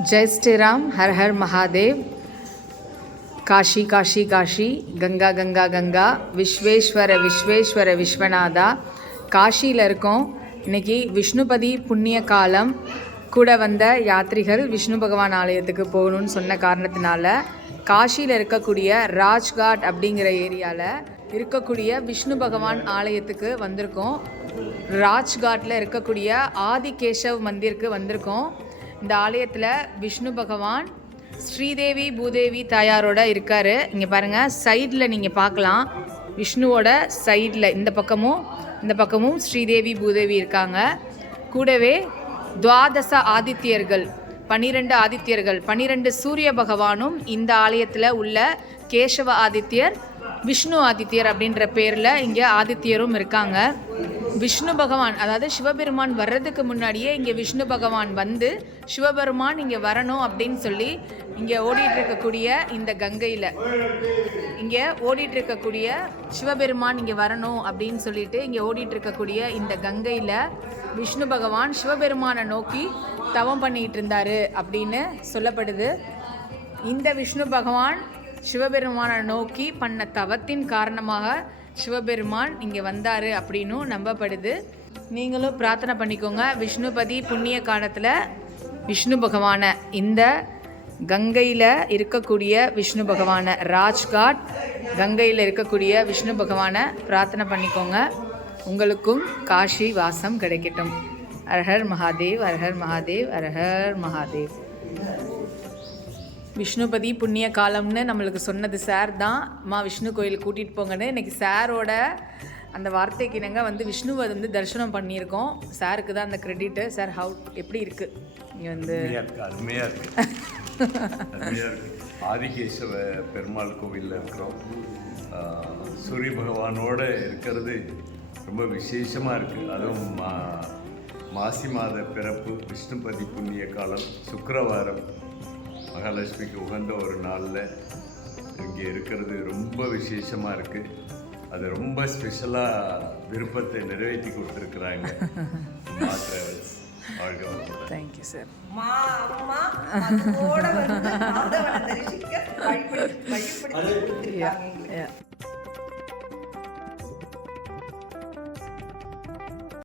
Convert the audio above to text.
जय श्री राम, हर हर महादेव. काशी काशी काशी, गंगा गंगा गंगा, விஸ்வேஸ்வர விஸ்வேஸ்வர விஸ்வநாதா. காஷியில் இருக்கோம். இன்றைக்கி விஷ்ணுபதி புண்ணிய காலம். கூட வந்த யாத்ரிகர் விஷ்ணு பகவான் ஆலயத்துக்கு போகணும்னு சொன்ன காரணத்தினால காஷியில் இருக்கக்கூடிய ராஜ்காட் அப்படிங்கிற ஏரியாவில் இருக்கக்கூடிய விஷ்ணு பகவான் ஆலயத்துக்கு வந்திருக்கோம். ராஜ்காட்டில் இருக்கக்கூடிய ஆதிகேசவ் மந்திருக்கு வந்திருக்கோம். இந்த ஆலயத்தில் விஷ்ணு பகவான் ஸ்ரீதேவி பூதேவி தாயாரோட இருக்கார். இங்கே பாருங்கள், சைடில் நீங்கள் பார்க்கலாம். விஷ்ணுவோட சைடில் இந்த பக்கமும் ஸ்ரீதேவி பூதேவி இருக்காங்க. கூடவே துவாதச ஆதித்யர்கள், 12 ஆதித்யர்கள், 12 சூரிய பகவானும் இந்த ஆலயத்தில் உள்ள கேசவ ஆதித்யர், விஷ்ணு ஆதித்யர் அப்படின்ற பேரில் இங்கே ஆதித்யரும் இருக்காங்க. விஷ்ணு பகவான், அதாவது சிவபெருமான் வர்றதுக்கு முன்னாடியே இங்கே விஷ்ணு பகவான் வந்து சிவபெருமான் இங்கே வரணும் அப்படின்னு சொல்லி இங்கே ஓடிட்டுருக்கக்கூடிய இந்த கங்கையில் சிவபெருமான் இங்கே வரணும் அப்படின்னு சொல்லிட்டு இங்கே ஓடிட்டுருக்கக்கூடிய இந்த கங்கையில் விஷ்ணு பகவான் சிவபெருமானை நோக்கி தவம் பண்ணிகிட்டு இருந்தார் அப்படின்னு சொல்லப்படுது. இந்த விஷ்ணு பகவான் சிவபெருமானை நோக்கி பண்ண தவத்தின் காரணமாக சிவபெருமான் இங்கே வந்தார் அப்படின்னும் நம்பப்படுது. நீங்களும் பிரார்த்தனை பண்ணிக்கோங்க. விஷ்ணுபதி புண்ணிய காலத்தில் விஷ்ணு பகவானை, இந்த கங்கையில் இருக்கக்கூடிய விஷ்ணு பகவானை, ராஜ்காட் கங்கையில் இருக்கக்கூடிய விஷ்ணு பகவானை பிரார்த்தனை பண்ணிக்கோங்க. உங்களுக்கும் காஷி வாசம் கிடைக்கட்டும். Her Mahadev, her Mahadev, her Mahadev. Vishnupathi புண்ணிய காலம்னு நம்மளுக்கு சொன்னது சார் தான். அம்மா விஷ்ணு கோயிலுக்கு கூட்டிகிட்டு போங்கன்னு. இன்றைக்கி சாரோட அந்த வார்த்தைக்கு நாங்கள் வந்து விஷ்ணுவை வந்து தரிசனம் பண்ணியிருக்கோம். சாருக்கு தான் அந்த கிரெடிட்டு. சார் எப்படி இருக்குது இங்கே வந்து? அருமையாக இருக்குது. ஆதிகேசவ பெருமாள் கோவிலில் இருக்கிறோம். சூரிய பகவானோடு இருக்கிறது ரொம்ப விசேஷமாக இருக்குது. அதுவும் மாசி மாத பிறப்பு, விஷ்ணுபதி புண்ணிய காலம், சுக்கிரவாரம், மகாலட்சுமிக்கு உகந்த ஒரு நாளில் இங்கே இருக்கிறது ரொம்ப விசேஷமாக இருக்குது. அது ரொம்ப ஸ்பெஷலாக விருப்பத்தை நிறைவேற்றி கொடுத்துருக்குறாங்க. Thank you sir. அம்மா